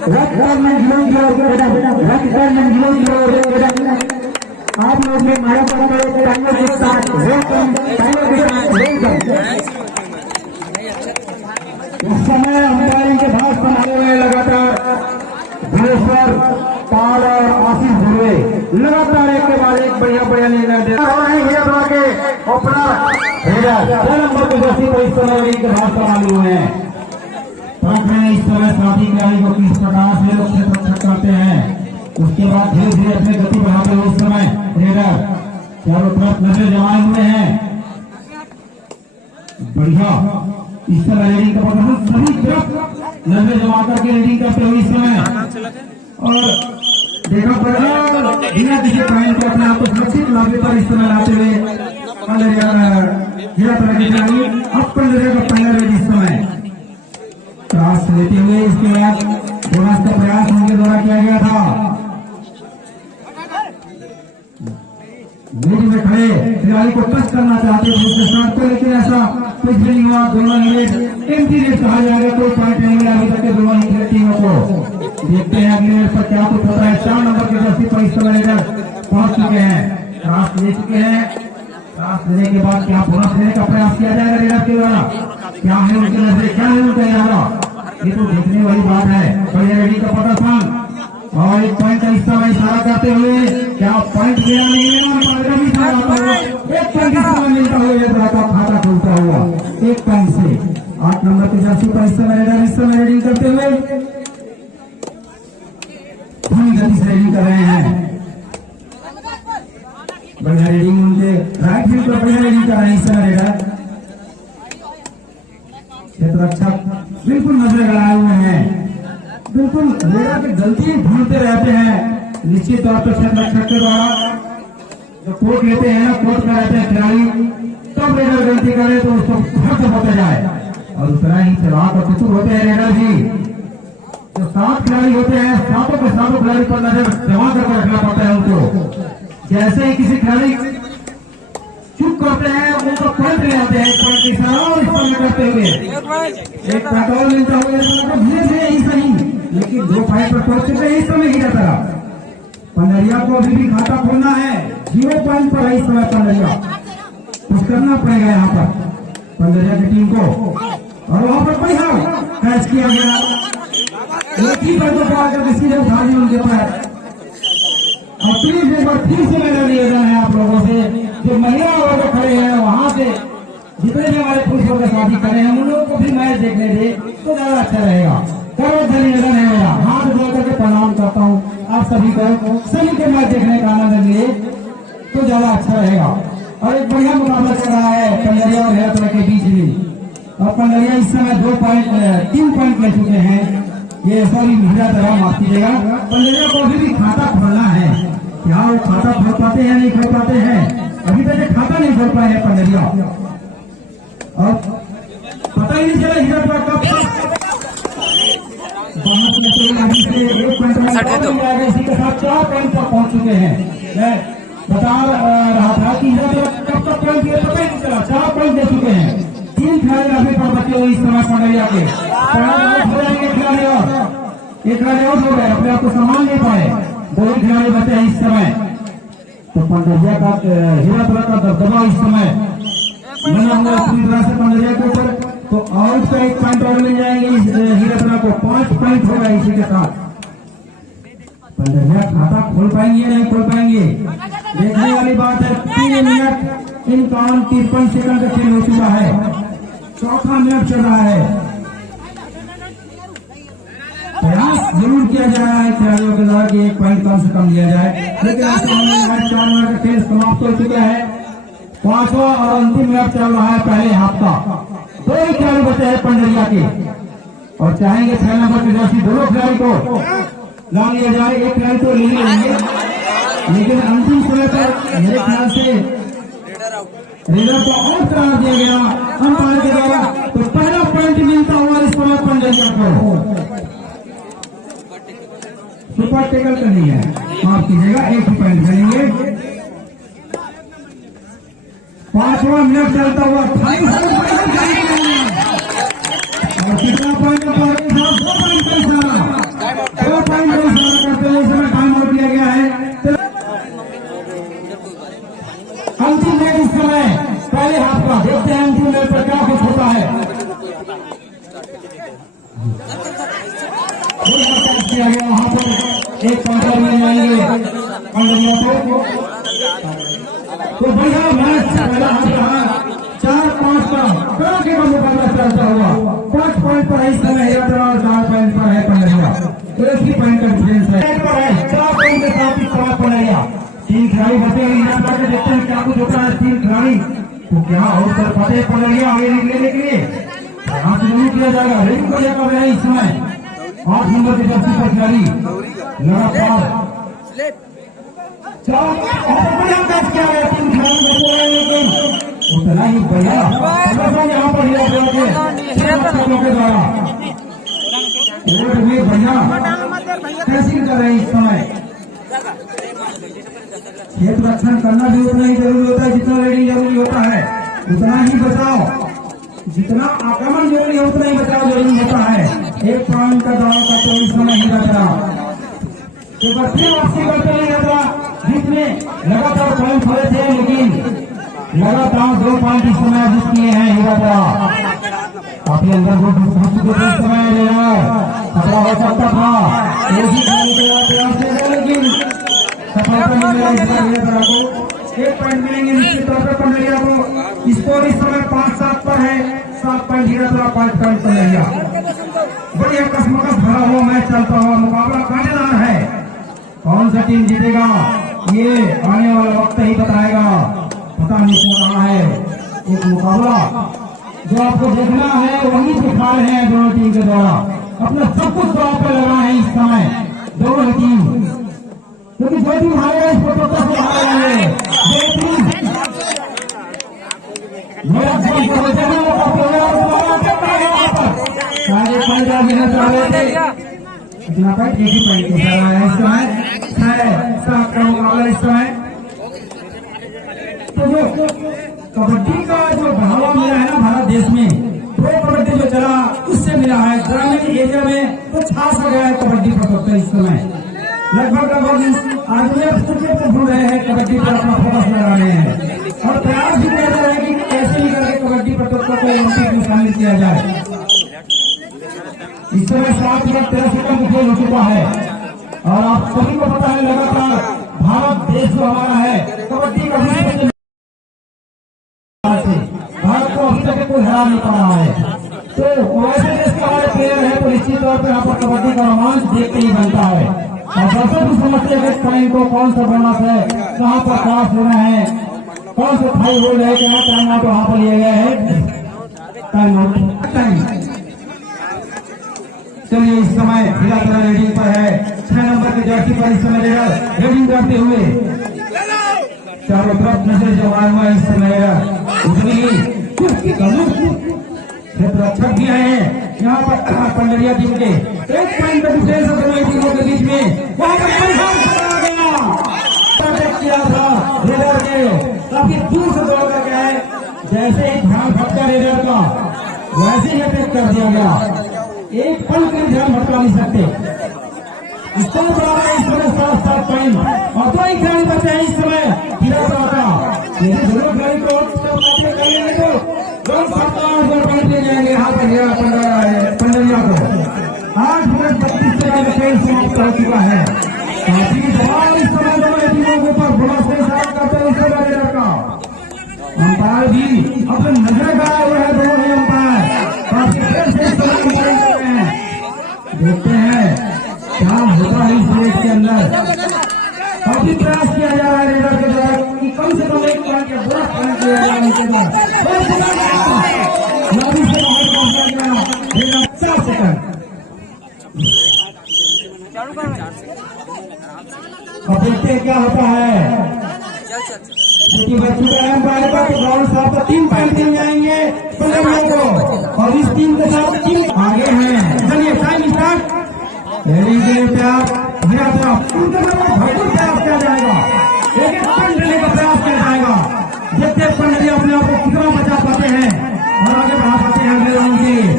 आप लोग ने मारा के साथ इस समय अंपायरिंग के भाग संभाले हुए लगातार भुवनेश्वर पाल और आशीष धुर्वे लगातार एक के बाद एक बढ़िया निर्णय दे रहे के ओपनर नंबर के जैसी को इस समय के भाग संभाले हुए हैं। इस समय साथी खिलाड़ी को किस प्रकार से लोग क्षेत्र करते हैं, उसके बाद धीरे धीरे अपनी गति बढ़ाते हुए इस समय रेडर चारों तरफ नजर जमाए हुए हैं। बढ़िया इस समय रीडिंग का पता सभी तरफ नजर जमा करके रीडिंग करते हुए इस समय और देखा पड़ेगा बिना किसी पॉइंट को अपने आप को सुरक्षित लाभे पर इस समय लाते हुए जिला तरह के खिलाड़ी अब पंद्रह का पहला रेड इस समय क्रॉस लेते हुए इसके बाद बोनस का प्रयास उनके द्वारा किया गया था। मिड में खड़े खिलाड़ी को टच करना चाहते थे उसके साथ को, लेकिन ऐसा कुछ भी नहीं हुआ। दोनों नेट एम्प्टी नेट कहा जाएगा, कोई पॉइंट नहीं मिला अभी तक के दोनों टीमों को। देखते हैं अगले मैच पर क्या कुछ होता है। 4 नंबर के जर्सी पर इस समय पहुंच चुके हैं, क्रॉस ले चुके हैं। क्रॉस लेने के बाद क्या बोनस लेने का प्रयास किया जाएगा रेडर के द्वारा, क्या है उनके नजर, क्या है उनका इरादा, ये तो देखने वाली बात है। बढ़िया रेडी का प्रदर्शन और एक पॉइंट का हिस्सा में इशारा करते हुए क्या पॉइंट लेना नहीं लेना, एक पॉइंट हिस्सा मिलता हुआ खाता खुलता हुआ एक पॉइंट से 8 नंबर के जर्सी पर इस समय रेडिंग करते हुए धीमी गति से रेडिंग कर रहे हैं। बढ़िया रेडिंग उनके राइट फील्ड पर बढ़िया रेडिंग कर रहे हैं इस समय रेडर। क्षेत्र रक्षक बिल्कुल नजर गड़ाए हुए हैं, बिल्कुल रेडर की गलती ढूंढते रहते हैं। निश्चित तौर पर क्षेत्र रक्षक के द्वारा जो कोर्ट लेते हैं ना, कोर्ट में रहते हैं खिलाड़ी, तब रेडर गलती करे तो उसको हर्ष होता जाए और उतना ही चलाक और चतुर होते हैं रेडर भी। जो 7 खिलाड़ी होते हैं, सातों के सातों खिलाड़ी पर नजर जमा करके रखना पड़ता है उनको। जैसे ही किसी खिलाड़ी चुप करते हैं उनको पॉइंट ले आते हैं, पॉइंट के इशारा इस्तेमाल करते हुए एक पेट्रोल मिलता हुआ धीरे धीरे ही सही, लेकिन 2 पॉइंट पर पहुंच चुके हैं इस समय ही रहता। पंडरिया को अभी भी खाता खोलना है, 0 पॉइंट पर है इस समय पंडरिया, कुछ करना पड़ेगा यहाँ पर पंडरिया की टीम को। और वहां पर बढ़िया कैच किया गया, एक ही पर किसी ने उठा दी उनके पैर। और प्लीज एक बार फिर से मैंने लिया है आप लोगों से, जो महिला वर्ग खड़े हैं वहां से जितने भी हमारे पुरुष वर्ग शादी करे हैं उन लोगों को भी मैच देखने दे तो ज्यादा अच्छा रहेगा। करो धन्यवाद है मेरा, हाथ जोड़ करके प्रणाम करता हूँ आप सभी को, सभी को मैच देखने का आनंद मिले तो ज्यादा अच्छा रहेगा। और एक बढ़िया मुकाबला चल रहा है पंडरिया और हेरा के बीच में, और पंडरिया इस समय 3 पॉइंट ले चुके हैं। ये सॉरी हीरा दवा माफ कीजिएगा, पंडरिया को अभी भी खाता खोलना है। क्या वो खाता खोल पाते हैं नहीं खोल पाते हैं, अभी तक खाता नहीं खोल पाए हैं पंडरिया। और पता ही नहीं चला हीरा दवा कब इसी के साथ 4 पॉइंट पर पहुंच चुके हैं। मैं बता रहा था कि हीरा दवा कब तक पॉइंट दिए पता ही नहीं चला, 4 पॉइंट दे चुके हैं। 3 खिलाड़ी अभी पर बचे हुए इस समय पंडरिया के खिलाड़ी और एक खिलाड़ी और हो गए, अपने आप को संभाल नहीं पाए, 2 खिलाड़ी बचे हैं इस समय। तो पंडरिया का हीरापुरा का दबदबा इस समय बना हुआ पूरी तरह से पंडरिया के ऊपर। तो आउट का 1 पॉइंट और मिल जाएंगे हीरापुरा को, 5 पॉइंट होगा इसी के साथ। पंडरिया खाता खोल पाएंगे नहीं खोल पाएंगे, देखने वाली बात है। 3 मिनट 53 सेकंड का खेल हो चुका है, 4था मिनट चल रहा है। प्रयास जरूर किया जा रहा है खिलाड़ियों के द्वारा कि 1 पॉइंट कम से कम लिया जाए, लेकिन ऐसे 4 मिनट का खेल समाप्त हो चुका है। 5वां और अंतिम मिनट चल रहा है पहले हाफ का। 2 ही खिलाड़ी बचे हैं पंडरिया के और चाहेंगे 6 नंबर की जर्सी दोनों खिलाड़ी को ना लिया जाए। 1 खिलाड़ी तो ले लेंगे, लेकिन अंतिम समय पर मेरे ख्याल से रेडर को आउट करार दिया गया अंपायर के द्वारा, तो पहला पॉइंट मिलता हुआ इस समय पंडरिया को। सुपर टेकल का नहीं है, माफ कीजिएगा, 1 ही पॉइंट करेंगे। 5वां मिनट चलता हुआ 28 और कितना पॉइंट पर 2 पॉइंट का इशारा किया गया वहां पर एक पंद्रह में जाएंगे तो बढ़िया मैच पहला हाथ रहा 4-5 का कड़ाके का मुकाबला चलता हुआ 5 पॉइंट पर इस समय हेरा और 4 पॉइंट पर है पंडरिया तो एक ही पॉइंट का डिफरेंस है 4 पॉइंट के साथ ही समय पंडरिया 3 खिलाड़ी बचे हुए यहाँ पर देखते हैं क्या कुछ होता है 3 खिलाड़ी तो क्या और कर पाते पंडरिया आगे निकलने के लिए यहाँ से जरूर किया जाएगा रेडिंग कर जाएगा इस समय 8 नंबर की जर्सी पर खिलाड़ी लगातार उतना ही बढ़िया यहाँ पर के द्वारा बढ़िया कैसिंग कर रहे हैं इस समय खेत रक्षण करना भी उतना ही जरूरी होता है जितना रेडिंग जरूरी होता है उतना ही बचाव जितना आक्रमण जरूरी है उतना ही बचाव जरूरी होता है 1 पॉइंट का दौरा का तो इस समय ही बचा वापसी करते नहीं रहता बीच में लगातार पॉइंट खोले थे लेकिन लगातार 2 पॉइंट इस समय जिस किए हैं हीरापुरा काफी अंदर समय खतरा हो सकता था लेकिन सफलता मिलेगा इस बार हीरापुरा को 1 पॉइंट मिलेंगे निश्चित तौर पर पंडरिया को स्कोर इस समय 5-7 पर है 7 पॉइंट हीरापुरा 5 पॉइंट पंडरिया बढ़िया कसमकस भरा हुआ मैच चलता हुआ मुकाबला कांटेदार है कौन सा टीम जीतेगा ये आने वाला वक्त ही बताएगा पता नहीं चल रहा है एक मुकाबला जो आपको देखना है वही दिखा रहे हैं दोनों टीम के द्वारा अपना सब कुछ दांव पे लगा है इस समय दोनों ही टीम क्योंकि जो टीम हारेगा इस प्रतियोगिता से हारेंगे इतना पॉइंट एक ही पॉइंट इस समय है 7 का मुकाबला इस समय तो जो कबड्डी का जो बढ़ावा मिला है ना भारत देश में प्रो कबड्डी जो चला उससे मिला है ग्रामीण एरिया में तो छा सा गया है कबड्डी प्रतियोगिता इस समय लगभग आदमी क्रिकेट को भूल रहे हैं कबड्डी पर अपना फोकस लगा रहे हैं और प्रयास भी कर रहे हैं कि कैसे भी करके कबड्डी प्रतियोगिता को ओलंपिक में शामिल किया जाए इस समय 7 मिनट 13 सेकंड खेल हो चुका है और आप सभी को पता है लगातार भारत देश जो हमारा है कबड्डी का भारत को अभी तक कोई हरा नहीं पा रहा है तो वैसे देश के हमारे प्लेयर है तो निश्चित तौर पर यहाँ पर कबड्डी का रोमांच देखते ही बनता है और दर्शक भी समझते हैं टाइम को कौन सा बोनस है कहाँ पर क्लास होना है कौन सा फाइल हो रहे हैं टाइम आउट वहाँ पर लिया गया है टाइम आउट टाइम चलिए इस समय हीरापुरा रेडिंग पर है 6 नंबर के जर्सी पर इस समय रेडिंग करते हुए चारों तरफ नजर जवान हुआ इस समय उतनी रक्षक भी आए हैं यहाँ पर पंडरिया टीम के 1 पॉइंट का डिफरेंस दोनों टीमों के बीच में वहां पर किया था रेडर के काफी दूर से दौड़ कर गए जैसे ही ध्यान भटका रेडर का वैसे ही अटैक कर दिया गया 1 पल का ध्यान भटका नहीं सकते इस समय 7 पॉइंट और 2 ही खिलाड़ी बचे हैं इस समय हीरापुरा का लेकिन दोनों खिलाड़ी को कर लेंगे तो 2 पॉइंट ले जाएंगे यहाँ पर पंडरिया को 8 मिनट 32 सेकंड में खेल समाप्त हो चुका है काफी सवाल इस समय दोनों टीमों के ऊपर बड़ा से इशारा करते हुए रेडर का अंपायर भी अपने नजर गड़ाए हुए हैं दोनों ही अंपायर काफी देर से देखते हैं क्या होता है इस रेस के अंदर काफी प्रयास किया जा रहा है रेडर के द्वारा कि कम से कम 1 पॉइंट के बोनस पॉइंट किया जाए उनके द्वारा 4 सेकंड अब देखते हैं क्या होता है क्योंकि बच्चों का अहम पाएगा तो ग्राउंड साहब का 3 पॉइंट मिल जाएंगे पंडरिया को और इस टीम के साथ टीम आगे हैं चलिए टाइम स्टार्ट रेडिंग के लिए तैयार हीरापुरा भरपूर प्रयास किया जाएगा एक पॉइंट लेने का प्रयास किया जाएगा देखते हैं पंडरिया अपने आप को कितना बचा पाते हैं और आगे बढ़ा पाते हैं अगले राउंड के लिए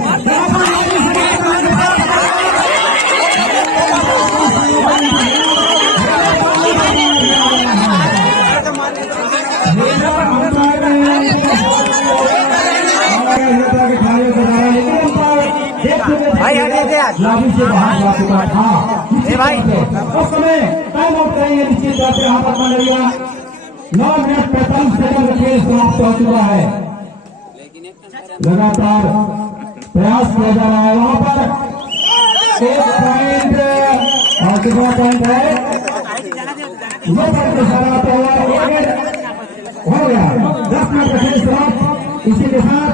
लाभी से बाहर जा चुका था। उस समय टाइम आउट करेंगे निश्चित तौर से यहाँ पर मंडलिया 9 मिनट 45 सेकंड खेल समाप्त हो चुका है। लगातार प्रयास किया जा रहा है वहां पर एक पॉइंट और कितना पॉइंट है वो पॉइंट सराहता हुआ हो गया 10 मिनट का खेल समाप्त। इसी के साथ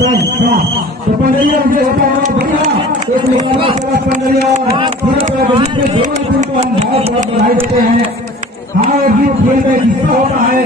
तो पंडरिया मुझे होता है बढ़िया एक निकाला पंडरिया पूरा को हम बहुत बधाई देते हैं। हाँ और ये खेल में हिस्सा होता है